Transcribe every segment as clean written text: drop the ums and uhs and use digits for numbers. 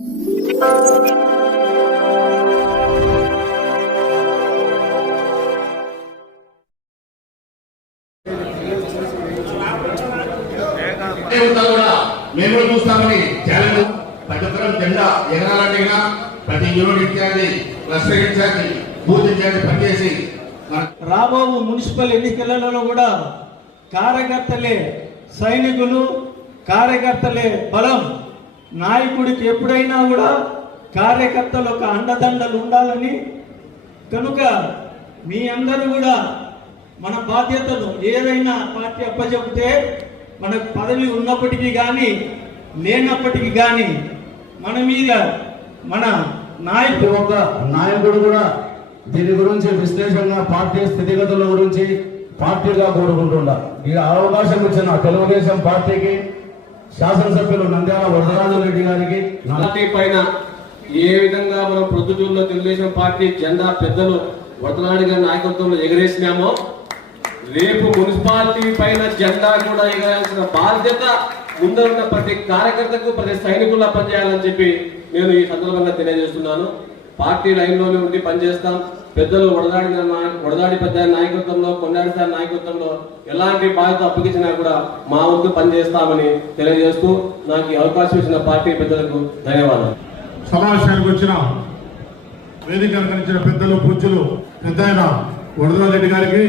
మేము చూస్తామని ఛాలెంజ్ ప్రతిపరం జెండా ఎగరాలంటే ప్రతి యూనిట్ చేయాలి, ప్రశ్నించాలి, పూజించాలి, పనిచేసి రాబో మున్సిపల్ ఎన్నికలలో కూడా కార్యకర్తలే సైనికులు, కార్యకర్తలే బలం. నాయకుడికి ఎప్పుడైనా కూడా కార్యకర్తలు ఒక అండదండలు ఉండాలని, కనుక మీ అందరూ కూడా మన బాధ్యతను ఏదైనా పార్టీ అప్పచెప్తే మనకు పదవి ఉన్నప్పటికీ కానీ లేనప్పటికీ కానీ మన మీద మన నాయకుడు కూడా దీని గురించి విశ్లేషణగా పార్టీ స్థితిగతుల గురించి పార్టీగా కోరుకుంటున్నారు. ఈ అవకాశం ఇచ్చిన తెలుగుదేశం పార్టీకి, శాసనసభ్యులు నంద్యాల వరదరాజరెడ్డి గారికి, పార్టీ పైన ఏ విధంగా మనం ప్రొద్దుటూరులో తెలుగుదేశం పార్టీ జెండా పెద్దలు వరదరాజు గారి నాయకత్వంలో ఎగరేసినామో, రేపు మున్సిపాలిటీ పైన జెండా కూడా ఎగరాల్సిన బాధ్యత ముందున్న ప్రతి కార్యకర్తకు, ప్రతి సైనికుల్లా పనిచేయాలని చెప్పి నేను ఈ సందర్భంగా తెలియజేస్తున్నాను. పార్టీ లైన్లోనే ఉండి పనిచేస్తాం. పెద్దలు వడదాడి పెద్ద నాయకత్వంలో, కొండాడి సార్ నాయకత్వంలో ఎలాంటి బాధ్యత అప్పగించినా కూడా మా వంతు పనిచేస్తామని తెలియజేస్తూ నాకు ఈ అవకాశం ఇచ్చిన పార్టీ పెద్దలకు ధన్యవాదాలు. సమావేశానికి వచ్చిన వేదిక అలంకరించిన పెద్దలు, పూజ్యులు పెద్ద ఆయన వరదరాజరెడ్డి గారికి,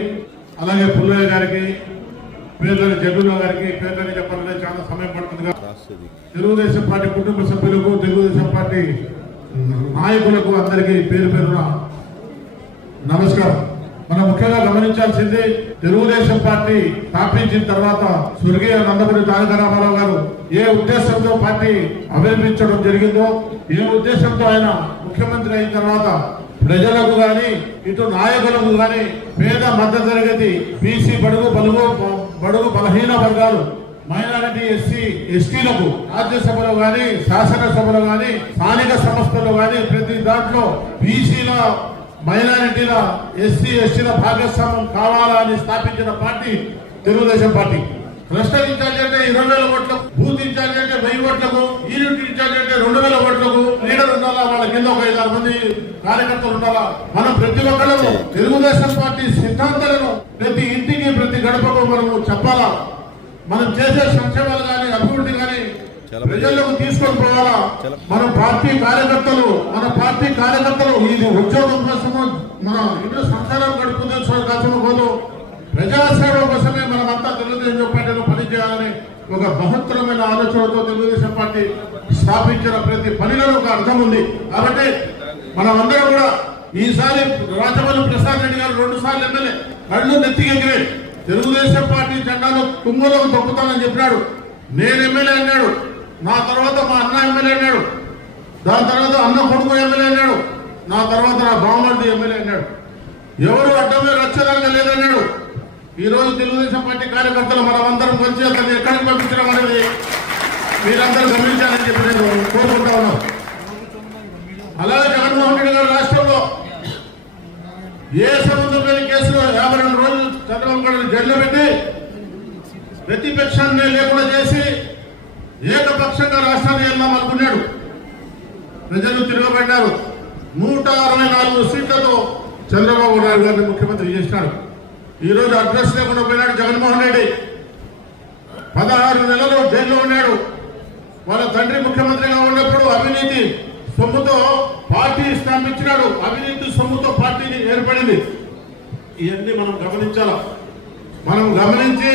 అలాగే పుల్లయ్య గారికి, పేర్లని జగ్గురావు గారికి, పేర్లని చెప్పాలంటే చాలా సమయం పడుతుందిగా తెలుగుదేశం పార్టీ కుటుంబ సభ్యులకు, తెలుగుదేశం పార్టీ నాయకులకు అందరికీ పేరు పేరున నమస్కారం. మనం ముఖ్యంగా గమనించాల్సింది, తెలుగుదేశం పార్టీ స్థాపించిన తర్వాత స్వర్గీయ నందమూరి తారక రామారావు గారు ఏ ఉద్దేశంతో పార్టీ అభినందించడం జరిగిందో, ఏ ఉద్దేశంతో ఆయన ముఖ్యమంత్రి అయిన తర్వాత ప్రజలకు గాని, ఇటు నాయకులకు గాని, పేద మధ్య తరగతి, బీసీ, బడుగు బలహీన వర్గాలు, మైనారిటీ, ఎస్సీ, ఎస్టీలకు రాజ్యసభలో గాని, శాసనసభలో గాని, స్థానిక సంస్థల్లో గాని ప్రతి దాంట్లో బీసీల, మైనారిటీల, ఎస్సీ, ఎస్టీల భాగస్వామ్యం కావాలని స్థాపించిన party Telugu Desam party. Cluster incharge అంటే 20,000 ఓట్లకు, బూత్ ఇన్ఛార్జ్ అంటే 1000 ఓట్లకు, యూనిట్ ఇన్ఛార్జ్ అంటే 2,000 ఓట్లకు లీడర్ ఉండాలా, వాళ్ళ కింద ఒక 5-6 మంది కార్యకర్తలు ఉండాలా. మనం ప్రతి ఒక్కళ్ళము తెలుగుదేశం పార్టీ సిద్ధాంతాలను ప్రతి ఇంటికి, ప్రతి గడపకు మనము చెప్పాలా. మనం చేసే సంక్షేమాలు కానీ, అభివృద్ధి కానీ ప్రజలకు తీసుకొని పోవాలా. మన పార్టీ కార్యకర్తలు ఇది ఉద్యోగం కోసము, మన ఇంట్లో సంసారం గడుపుకునే కోసము పోదు, ప్రజాసేవ కోసమే మనమంతా తెలుగుదేశం పార్టీలో పనిచేయాలని ఒక బహుత్తరమైన ఆలోచనతో తెలుగుదేశం పార్టీ స్థాపించిన ప్రతి పనిలో ఒక అర్థం ఉంది. కాబట్టి మనం అందరం కూడా ఈసారి రాజమౌళి ప్రసాద్ రెడ్డి గారు 2 సార్లు ఎమ్మెల్యే, కళ్ళు నెత్తికెగిరే తెలుగుదేశం పార్టీ జెండాను తుంగలోకి తొక్కుతానని చెప్పినాడు. నేను ఎమ్మెల్యే అన్నాడు, నా తర్వాత మా అన్న ఎమ్మెల్యే అన్నాడు, దాని తర్వాత అన్న కొడుకు ఎమ్మెల్యే అన్నాడు, నా తర్వాత నా బావమర్ది ఎమ్మెల్యే అన్నాడు. ఎవరు అడ్డమే రచ్చరంగా లేదన్నాడు. ఈ రోజు తెలుగుదేశం పార్టీ కార్యకర్తలు మనం అందరం కలిసి అతన్ని ఎక్కడికి పంపించడం అనేది మీరందరూ గమనించాలని చెప్పి నేను కోరుకుంటా ఉన్నాం. అలాగే జగన్మోహన్ రెడ్డి గారు రాష్ట్రంలో ఏ సంబంధం లేని కేసులో 52 రోజులు చంద్రబాబు గారిని జైల్లో పెట్టి ప్రతిపక్షాన్ని లేకుండా చేసి ఏకపక్షంగా రాష్ట్రాన్ని వెళ్దాం అనుకున్నాడు. ప్రజలు తిరగబడ్డారు. 164 సీట్లతో చంద్రబాబు నాయుడు గారిని ముఖ్యమంత్రి చేసినాడు. ఈ రోజు అడ్రస్ లేకుండా పోయినాడు జగన్మోహన్ రెడ్డి. 16 నెలలు జైల్లో ఉన్నాడు. వాళ్ళ తండ్రి ముఖ్యమంత్రిగా ఉన్నప్పుడు అవినీతి సొమ్ముతో పార్టీ స్థాపించినాడు. అవినీతి సొమ్ముతో పార్టీని ఏర్పడింది. ఇవన్నీ మనం గమనించాల. మనం గమనించి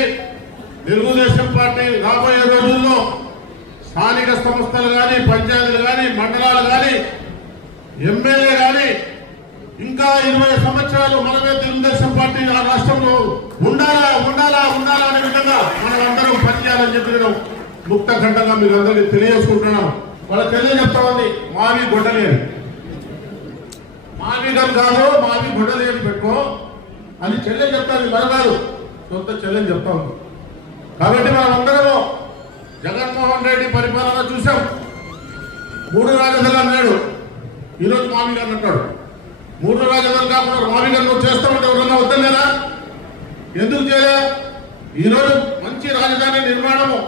తెలుగుదేశం పార్టీ రాబోయే రోజుల్లో స్థానిక సంస్థలు కానీ, పంచాయతీలు కానీ, మండలాలు కానీ, ఎమ్మెల్యే కానీ ఇంకా 20 సంవత్సరాలు మనమే తెలుగుదేశం పార్టీ ఆ రాష్ట్రంలో ఉండాలా అనే విధంగా మనం అందరం పనిచేయాలని చెప్పి నేను ముక్త ఖండంగా మీకు అందరికీ తెలియజేసుకుంటున్నాను. వాళ్ళ చెప్తా ఉంది, మావి గొడ్డలేని, మావి కాదు మావి గొడ్డలేని పెట్టుకో అని చెల్లె చెప్తాను. మరొకరు సొంత చెల్లెని చెప్తా ఉంది. కాబట్టి మనం అందరము జగన్మోహన్ రెడ్డి పరిపాలన చూసాం. 3 రాజధానులు అన్నాడు, ఈరోజు మావి గారు అంటాడు. 3 రాజధానులు కాకుండా మావి గారు నువ్వు చేస్తామంటే ఎవరన్నా వద్దలేదా? ఎందుకు చేయలే? ఈరోజు మంచి రాజధాని నిర్మాణము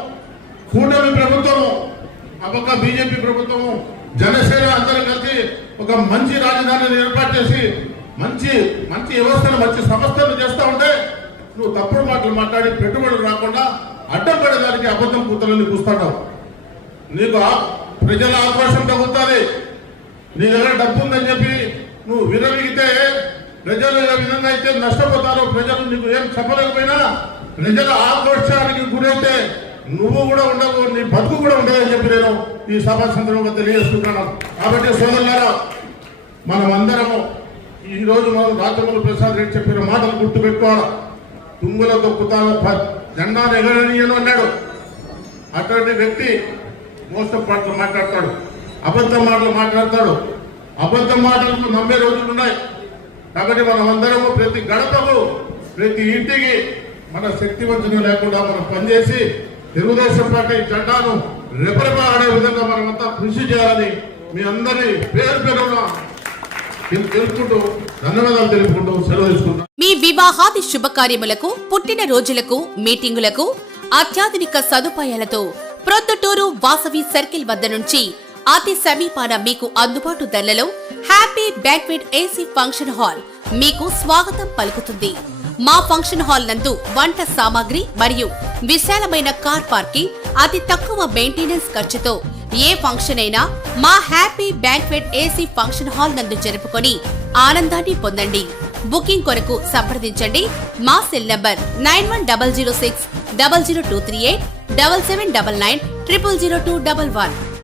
కూటమి ప్రభుత్వము పక్క బీజేపీ ప్రభుత్వము జనసేన అందరూ కలిసి ఒక మంచి రాజధానిని ఏర్పాటు చేసి మంచి మంచి వ్యవస్థను మంచి సంస్థలు చేస్తూ ఉంటే నువ్వు తప్పుడు మాటలు మాట్లాడి పెట్టుబడులు రాకుండా అడ్డం పడేదానికి అబద్ధం కూతులని కూస్తాడు. నీకు ప్రజల ఆక్రోషం తగ్గుతుంది. నీ దగ్గర డబ్బు ఉందని చెప్పి నువ్వు విరమిగితే ప్రజలు ఏ విధంగా అయితే నష్టపోతారో, ప్రజలు నీకు ఏం చెప్పలేకపోయినా ప్రజల ఆక్రోషానికి గురైతే నువ్వు కూడా ఉండవు, నీ బతుకు కూడా ఉండదని చెప్పి నేను ఈ సభా సందర్భంగా తెలియజేస్తున్నాను. కాబట్టి సోదరులారా, మనం అందరము ఈ రోజు మనం రాజమౌళి ప్రసాద్ రెడ్డి చెప్పిన మాటలు గుర్తుపెట్టుకోవాలి. తుంగుల తొక్కుతాను జెండాను ఎగరనీయను అన్నాడు. అటువంటి వ్యక్తి మోసం పాటలు మాట్లాడతాడు, అబద్ధం మాటలు మాట్లాడతాడు. అబద్ధం మాటలకు నమ్మే రోజులు ఉన్నాయి. కాబట్టి మనం అందరము ప్రతి గడపకు ప్రతి ఇంటికి మన శక్తి వంచన లేకుండా మనం పనిచేసి తెలుగుదేశం పార్టీ జెండాను రెపరెప ఆడే విధంగా మనమంతా కృషి చేయాలని మీ అందరి పేరు పేరున తెలుపుకుంటూ ధన్యవాదాలు తెలుపుకుంటూ సెలవు తీసుకుంటాం. మీ వివాహాది శుభకార్యములకు, పుట్టిన రోజులకు, మీటింగులకు అత్యాధునిక సదుపాయాలతో ప్రొద్దుటూరు వాసవి సర్కిల్ వద్ద నుంచి అతి సమీపాన మీకు అందుబాటు ధరలలో happy banquet AC function hall మీకు స్వాగతం పలుకుతుంది. మా ఫంక్షన్ హాల్ నందు వంట సామాగ్రి మరియు విశాలమైన కార్ పార్కింగ్, అతి తక్కువ మెయింటెనెన్స్ ఖర్చుతో ఏ ఫంక్షన్ అయినా మా happy banquet AC function hall నందు జరుపుకొని ఆనందాన్ని పొందండి. బుకింగ్ కొరకు సంప్రదించండి. మా సెల్ నంబర్ 9100600238 7799 000211.